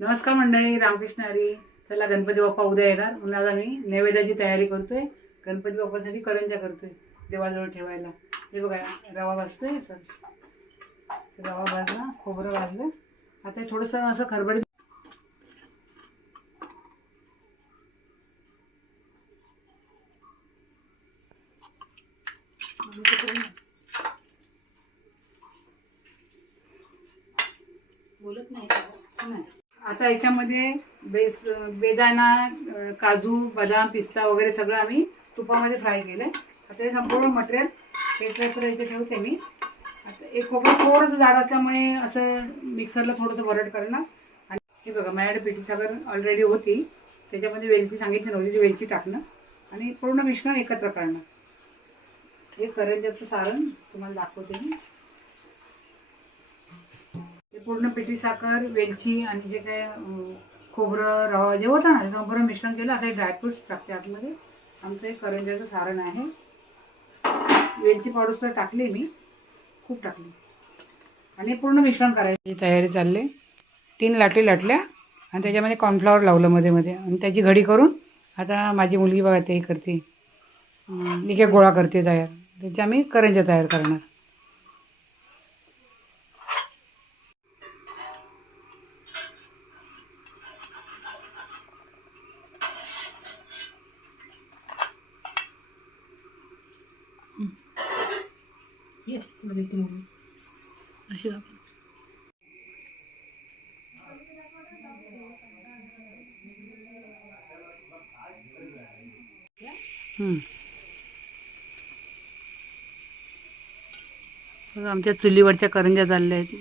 नमस्कार मंडळी, रामकृष्ण हरी. चला, गणपती बाप्पा उद्या येणार म्हणून आज आम्ही नैवेद्याची तयारी करतोय. गणपती बाप्पासाठी करंज्या करतोय देवाजवळ ठेवायला. हे बघा, रवा भाजतोय. रवा भाजला, खोबरं भाजलं. आता थोडंसं असं खरबडीत बोलत नाही. आता याच्यामध्ये बेदाणा, काजू, बदाम, पिस्ता वगैरे सगळं आम्ही तुपामध्ये फ्राय केलं आहे. आता हे संपूर्ण मटेरियल पेटवायचं इथे ठेवते मी. आता एक खोबरं थोडंसं जाड असल्यामुळे असं मिक्सरला थोडंसं भरड करणार. आणि हे बघा, माझ्याकडे पिठी साखर ऑलरेडी होती, त्याच्यामध्ये वेलची सांगितली नव्हती, ती वेलची टाकणं आणि पूर्ण मिश्रण एकत्र करणं. हे करंज्याचं सारण तुम्हाला दाखवते मी. पूर्ण पिठी साखर, वेलची आणि जे काय खोबरं, रवा जे होता ना, संपूर्ण मिश्रण केलं. आता हे ड्रायफ्रूट्स टाकते आतमध्ये. आमचं हे करंज्याचं सारण आहे. वेलची पावडर सुद्धा टाकली मी, खूप टाकली. आणि पूर्ण मिश्रण करायची तयारी चालली. 3 लाटी लाटल्या आणि त्याच्यामध्ये कॉर्नफ्लॉवर लावलं मध्ये मध्ये आणि त्याची घडी करून आता माझी मुलगी बघा ते करते, निके गोळा करते तयार. त्याची आम्ही करंज्या तयार करणार. अशी आमच्या चुलीवरच्या करंज्या चालल्या आहेत.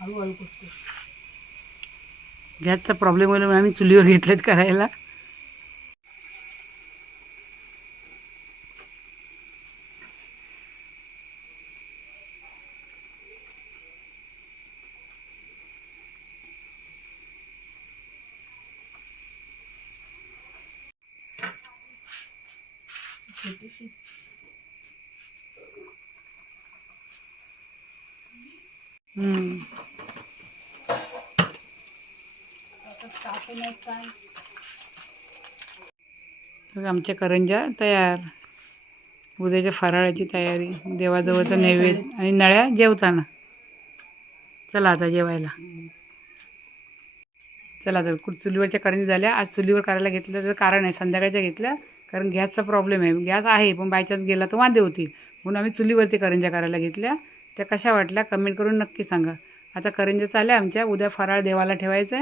हळूहळू करतो. गॅसचा प्रॉब्लेम होईल म्हणून आम्ही चुलीवर घेतलेत करायला. आमच्या करंज्या तयार. उद्याच्या फराळाची तयारी, देवाजवळचा नैवेद्य आणि नळ्या जेवताना. चला आता जेवायला. चला तर चुलीवरच्या करंज्या झाल्या. आज चुलीवर करायला घेतलं तर कारण आहे, संध्याकाळच्या घेतल्या कारण गॅसचा प्रॉब्लेम आहे. गॅस आहे पण बायचान्स गेला तर वांदे होतील म्हणून आम्ही चुलीवरती करंज्या करायला घेतल्या. त्या कशा वाटल्या कमेंट करून नक्की सांगा. आता करंज्या चालल्या आमच्या. उद्या फराळ देवाला ठेवायचं आहे.